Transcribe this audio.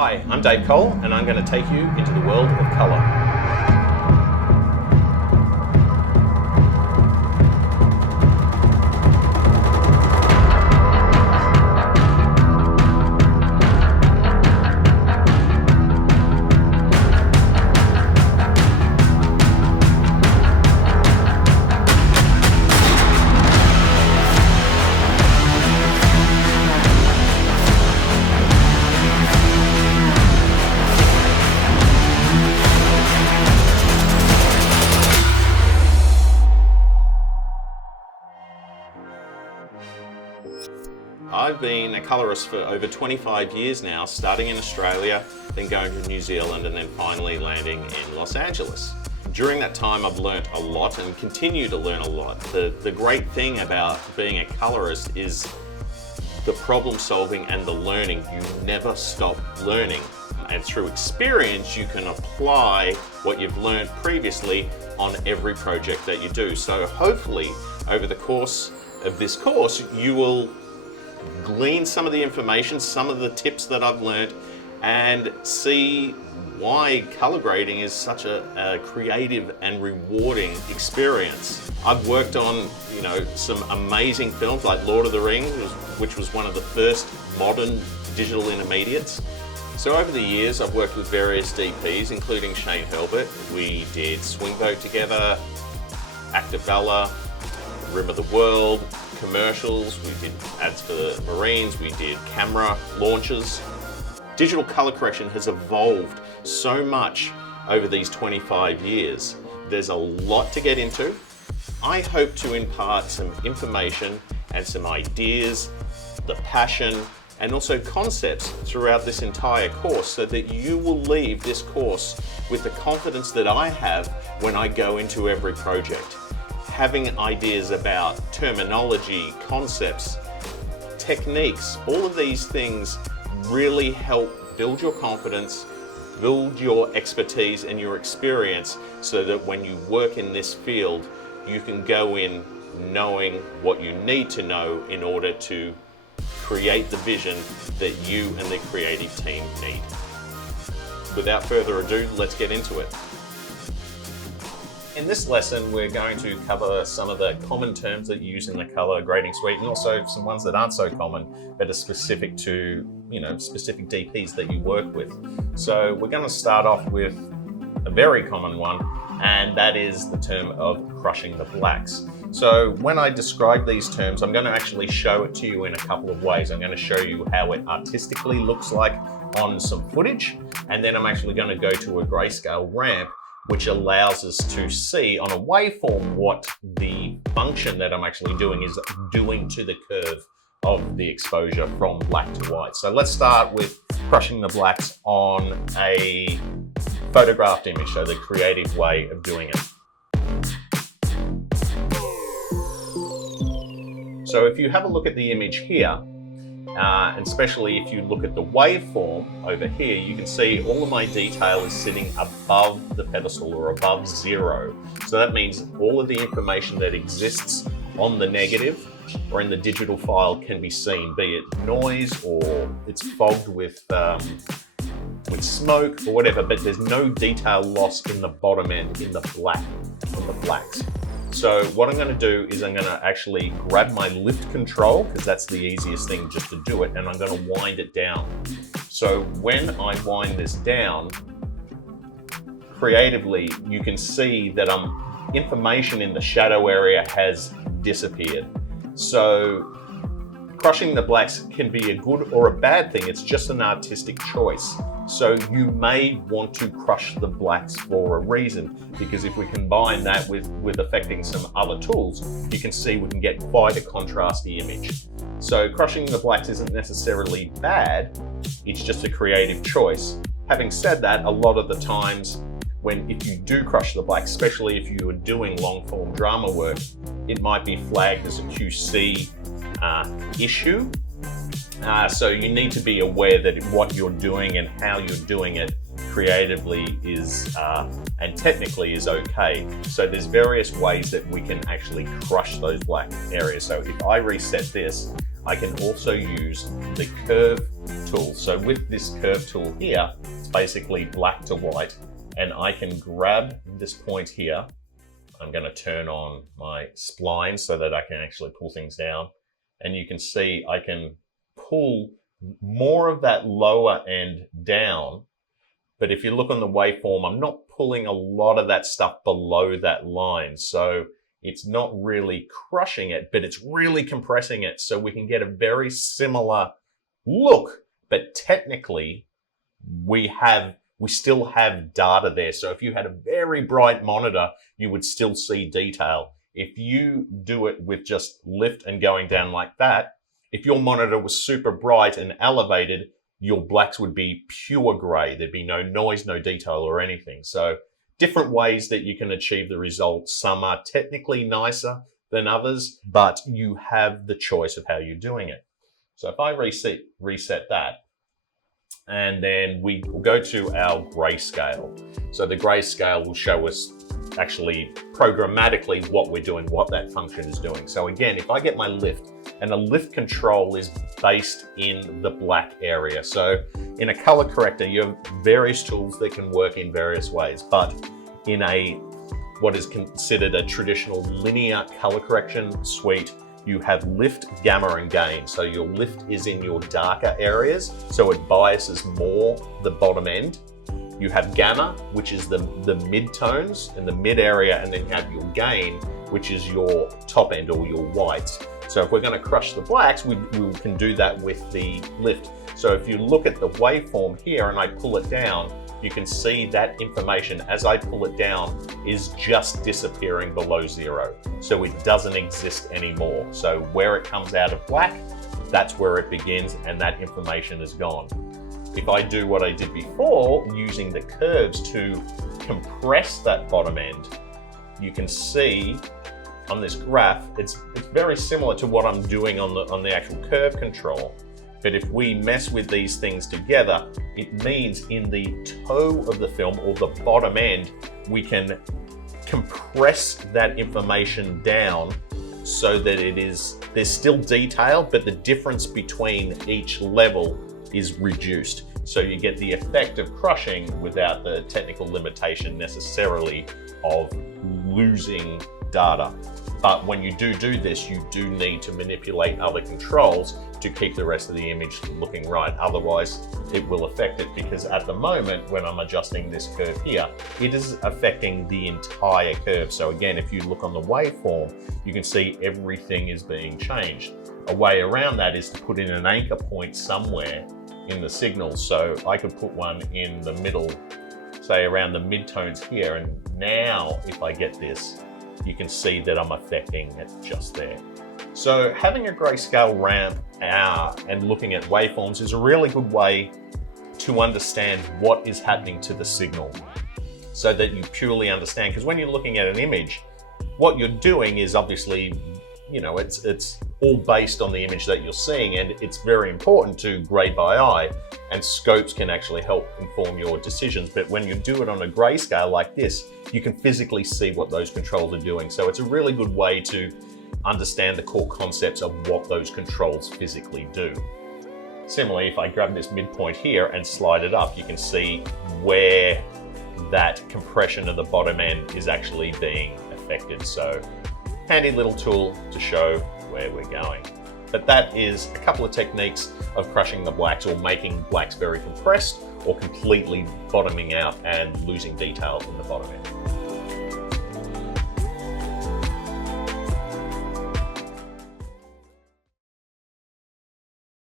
Hi, I'm Dave Cole, and I'm going to take you into the world of colour. I've been a colourist for over 25 years now, starting in Australia, then going to New Zealand, and then finally landing in Los Angeles. During that time, I've learnt a lot and continue to learn a lot. The great thing about being a colourist is the problem solving and the learning. You never stop learning. And through experience, you can apply what you've learned previously on every project that you do. So hopefully, over the course of this course, you will glean some of the information, some of the tips that I've learned, and see why color grading is such a creative and rewarding experience. I've worked on, some amazing films like Lord of the Rings, which was one of the first modern digital intermediates. So over the years, I've worked with various DPs, including Shane Hurlbert. We did Swing Vote together, Actor Bella, Rim of the World, commercials, we did ads for the Marines, we did camera launches. Digital color correction has evolved so much over these 25 years. There's a lot to get into. I hope to impart some information and some ideas, the passion, and also concepts throughout this entire course so that you will leave this course with the confidence that I have when I go into every project. Having ideas about terminology, concepts, techniques, all of these things really help build your confidence, build your expertise and your experience so that when you work in this field, you can go in knowing what you need to know in order to create the vision that you and the creative team need. Without further ado, let's get into it. In this lesson, we're going to cover some of the common terms that you use in the color grading suite, and also some ones that aren't so common, but are specific to, specific DPs that you work with. So we're going to start off with a very common one, and that is the term of crushing the blacks. So when I describe these terms, I'm going to actually show it to you in a couple of ways. I'm going to show you how it artistically looks like on some footage, and then I'm actually going to go to a grayscale ramp which allows us to see on a waveform what the function that I'm actually doing is doing to the curve of the exposure from black to white. So let's start with crushing the blacks on a photographed image, so the creative way of doing it. So if you have a look at the image here, and especially if you look at the waveform over here, you can see all of my detail is sitting above the pedestal or above zero. So that means all of the information that exists on the negative or in the digital file can be seen, be it noise or it's fogged with smoke or whatever, but there's no detail loss in the bottom end, in the black, on the blacks. So what I'm going to do is I'm going to actually grab my lift control, because that's the easiest thing just to do it, and I'm going to wind it down. So when I wind this down, creatively, you can see that information in the shadow area has disappeared. So crushing the blacks can be a good or a bad thing. It's just an artistic choice. So you may want to crush the blacks for a reason, because if we combine that with affecting some other tools, you can see we can get quite a contrasty image. So crushing the blacks isn't necessarily bad, it's just a creative choice. Having said that, a lot of the times if you do crush the blacks, especially if you are doing long form drama work, it might be flagged as a QC issue. So you need to be aware that what you're doing and how you're doing it creatively is and technically is okay. So there's various ways that we can actually crush those black areas. So if I reset this, I can also use the curve tool. So with this curve tool here, it's basically black to white, and I can grab this point here. I'm going to turn on my spline so that I can actually pull things down. And you can see I can pull more of that lower end down. But if you look on the waveform, I'm not pulling a lot of that stuff below that line. So it's not really crushing it, but it's really compressing it. So we can get a very similar look, but technically we still have data there. So if you had a very bright monitor, you would still see detail. If you do it with just lift and going down like that, if your monitor was super bright and elevated, your blacks would be pure gray. There'd be no noise, no detail or anything. So different ways that you can achieve the results. Some are technically nicer than others, but you have the choice of how you're doing it. So if I reset that, and then we will go to our grayscale. So the grayscale will show us actually programmatically what we're doing, what that function is doing. So again, if I get my lift, and the lift control is based in the black area. So in a color corrector, you have various tools that can work in various ways, but in what is considered a traditional linear color correction suite, you have lift, gamma, and gain. So your lift is in your darker areas, so it biases more the bottom end. You have gamma, which is the mid-tones in the mid area, and then you have your gain, which is your top end or your whites. So if we're going to crush the blacks, we can do that with the lift. So if you look at the waveform here and I pull it down, you can see that information as I pull it down is just disappearing below zero. So it doesn't exist anymore. So where it comes out of black, that's where it begins, and that information is gone. If I do what I did before, using the curves to compress that bottom end, you can see on this graph, it's very similar to what I'm doing on the actual curve control. But if we mess with these things together, it means in the toe of the film or the bottom end, we can compress that information down so that there's still detail, but the difference between each level is reduced. So you get the effect of crushing without the technical limitation necessarily of losing data. But when you do this, you do need to manipulate other controls to keep the rest of the image looking right. Otherwise, it will affect it, because at the moment, when I'm adjusting this curve here, it is affecting the entire curve. So again, if you look on the waveform, you can see everything is being changed. A way around that is to put in an anchor point somewhere in the signal. So I could put one in the middle, say around the mid-tones here. And now if I get this, you can see that I'm affecting it just there. So having a grayscale ramp and looking at waveforms is a really good way to understand what is happening to the signal, so that you purely understand. Because when you're looking at an image, what you're doing is obviously, it's all based on the image that you're seeing, and it's very important to grade by eye, and scopes can actually help inform your decisions. But when you do it on a grayscale like this, you can physically see what those controls are doing. So it's a really good way to understand the core concepts of what those controls physically do. Similarly, if I grab this midpoint here and slide it up, you can see where that compression of the bottom end is actually being affected. So handy little tool to show where we're going. But that is a couple of techniques of crushing the blacks, or making blacks very compressed, or completely bottoming out and losing detail in the bottom end.